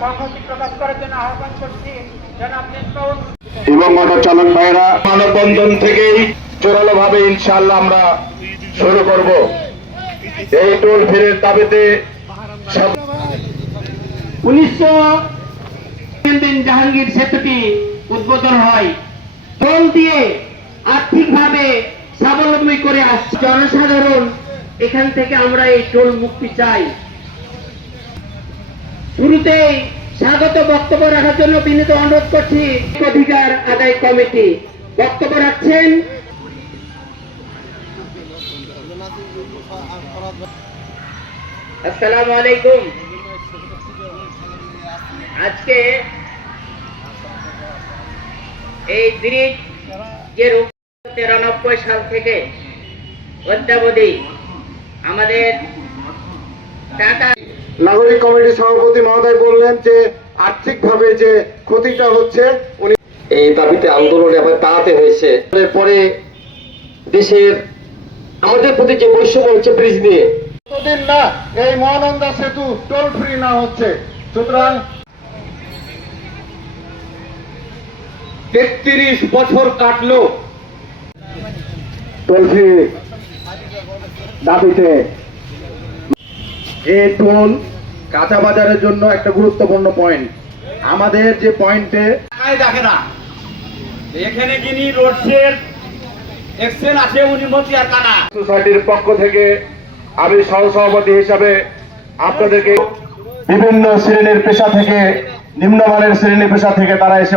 সংহতি প্রকাশ করার জন্য আহ্বান করছি জনাব মিসবাউল এবং অটো চালক ভাইরা মানববন্ধন থেকেই জোরালো ভাবে ইনশাআল্লাহ আমরা শুরু করব। এই টোল ফিরের দাবিতে 19 জাহাঙ্গীর সেতুটি উদ্বোধন হয়। টোল দিয়ে আর্থিকভাবে স্বাবলম্বী করে আসছে জনসাধারণ। এখান থেকে আমরা এই টোল মুক্তি চাই। শুরুতেই স্বাগত বক্তব্য রাখার জন্য বিনীত অনুরোধ করছি অধিকার আদায় কমিটি। বক্তব্য রাখছেন আসসালামু আলাইকুম। আজকে এই ব্রিজ যে 93 সাল থেকে অদ্যাবধি আমাদের টাটা নাগরিক কমিটির সভাপতি মহোদয় বললেন যে আর্থিকভাবে যে ক্ষতিটা হচ্ছে উনি এই দাবিতে আন্দোলনে আবার দাঁড়াতে হয়েছে। পরে দেশের আমাদের প্রতি যে বৈষম্য হচ্ছে ব্রিজ নিয়ে, যতদিন না এই মহানন্দা সেতু টোল ফ্রি না হচ্ছে, সুতরাং 33 বছর কাটলো টোল ফ্রি দাবিতে। এই টোল কাঁচা বাজারের জন্য একটা গুরুত্বপূর্ণ পয়েন্ট। আমাদের যে পয়েন্টে দেখে না এখানে যিনি রোডসের এক্সেল আছে উনি মতি আর কানা সোসাইটির পক্ষ থেকে আমি সহসভাপতি হিসাবে আপনাদেরকে বিভিন্ন শ্রেণীর পেশা থেকে নিম্নমানের শ্রেণীর পেশা থেকে তারা এসে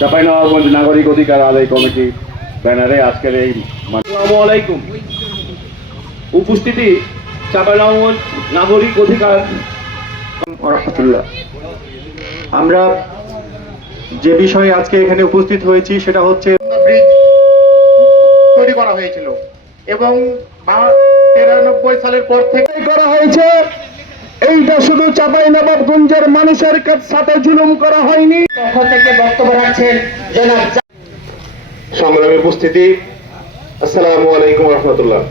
চাঁপাইনবাবগঞ্জ নাগরিক অধিকার আদায় কমিটি ব্যানারে আজকের এই আসসালামু আলাইকুম। উপস্থিতি চাঁপাইনবাবগঞ্জ নাগরিক অধিকার রাহমাতুল্লাহ। আমরা যে বিষয়ে আজকে এখানে উপস্থিত হয়েছি সেটা হচ্ছে ব্রিজ তৈরি করা হয়েছিল এবং 93 সালের পর থেকে করা হয়েছে। এইটা শুধু চাঁপাইনবাবগঞ্জের মানুষের সাথে জুলুম করা হয়নি। পক্ষ থেকে বক্তব্য রাখছেন জনাব সংগ্রামী উপস্থিতি, আসসালামু আলাইকুম রহমতুল্লাহ।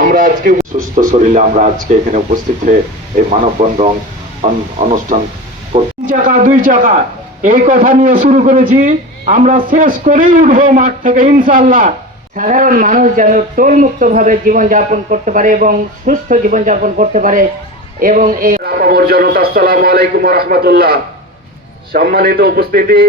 আমরা আজকে সুস্থ শরীরে আমরা আজকে এখানে উপস্থিত হয়ে এই মানববন্ধন অনুষ্ঠান চাকা দুই চাকা এই কথা নিয়ে শুরু করেছি। আমরা শেষ করেই উঠবো মাঠ থেকে ইনশাআল্লাহ। সাধারণ মানুষ যেন টোল মুক্ত ভাবে জীবনযাপন করতে পারে এবং সুস্থ জীবনযাপন করতে পারে এবং এই জনতা আসসালামু আলাইকুম রহমতুল্লাহ। সম্মানিত উপস্থিতি,